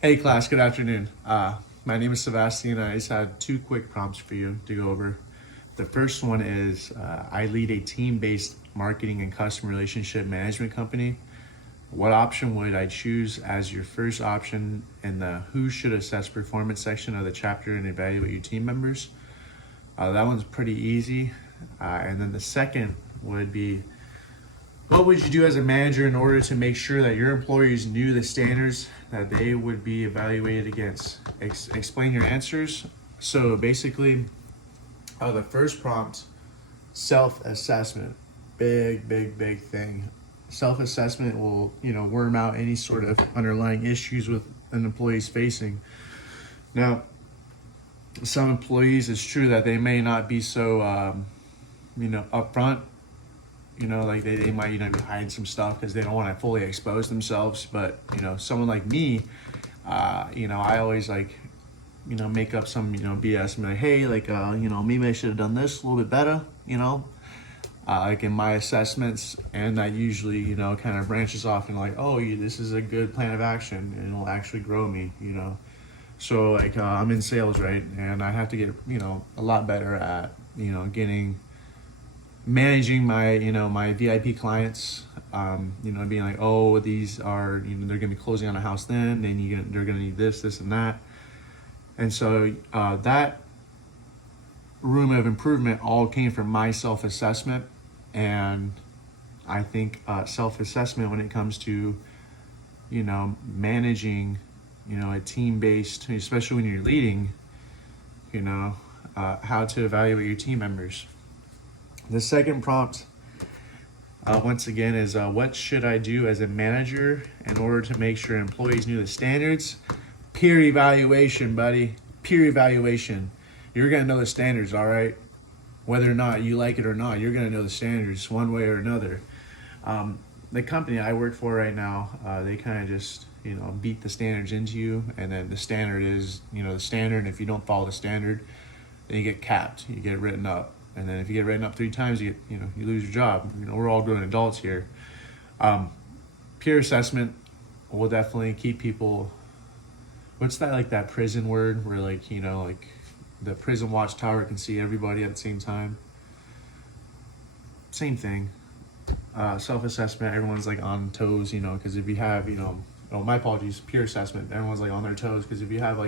Hey class, good afternoon. My name is Sebastian. I just had two quick prompts for you to go over. The first one is I lead a team-based marketing and customer relationship management company. What option would I choose as your first option in the who should assess performance section of the chapter and evaluate your team members? That one's pretty easy. And then the second would be what would you do as a manager in order to make sure that your employees knew the standards that they would be evaluated against? Explain your answers. So basically, the first prompt, self-assessment, big thing. Self-assessment will, worm out any sort of underlying issues with an employee's facing. Now, some employees, it's true that they may not be so, upfront. Like they might, be hiding some stuff because they don't want to fully expose themselves. But, someone like me, I always make up some, BS and be like, hey, maybe I should have done this a little bit better, like in my assessments. And that usually, kind of branches off and this is a good plan of action and it'll actually grow me, So I'm in sales, right? And I have to get, a lot better at, managing my my VIP clients, being like, oh, these are, they're gonna be closing on a house, then they're gonna need this and that. And so that room of improvement all came from my self-assessment. And I think self-assessment when it comes to managing a team-based, especially when you're leading, how to evaluate your team members. The second prompt, once again, is what should I do as a manager in order to make sure employees knew the standards? Peer evaluation, buddy. Peer evaluation. You're going to know the standards, all right? Whether or not you like it or not, you're going to know the standards one way or another. The company I work for right now, they kind of just, beat the standards into you. And then the standard is, the standard. And if you don't follow the standard, then you get capped. You get written up. And then if you get written up 3 times, you lose your job. We're all grown adults here. Peer assessment will definitely keep people. What's that that prison word where the prison watchtower can see everybody at the same time? Same thing. Self-assessment, everyone's on toes, because if you have, my apologies, peer assessment, everyone's on their toes, because if you have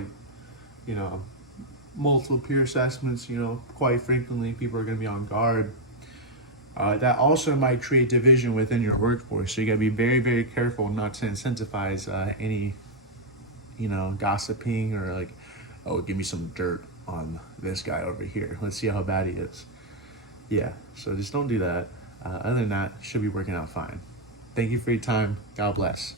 multiple peer assessments, quite frequently people are going to be on guard. That also might create division within your workforce. So you got to be very careful not to incentivize any, gossiping or oh, give me some dirt on this guy over here. Let's see how bad he is. Yeah, so just don't do that. Other than that, should be working out fine. Thank you for your time. God bless.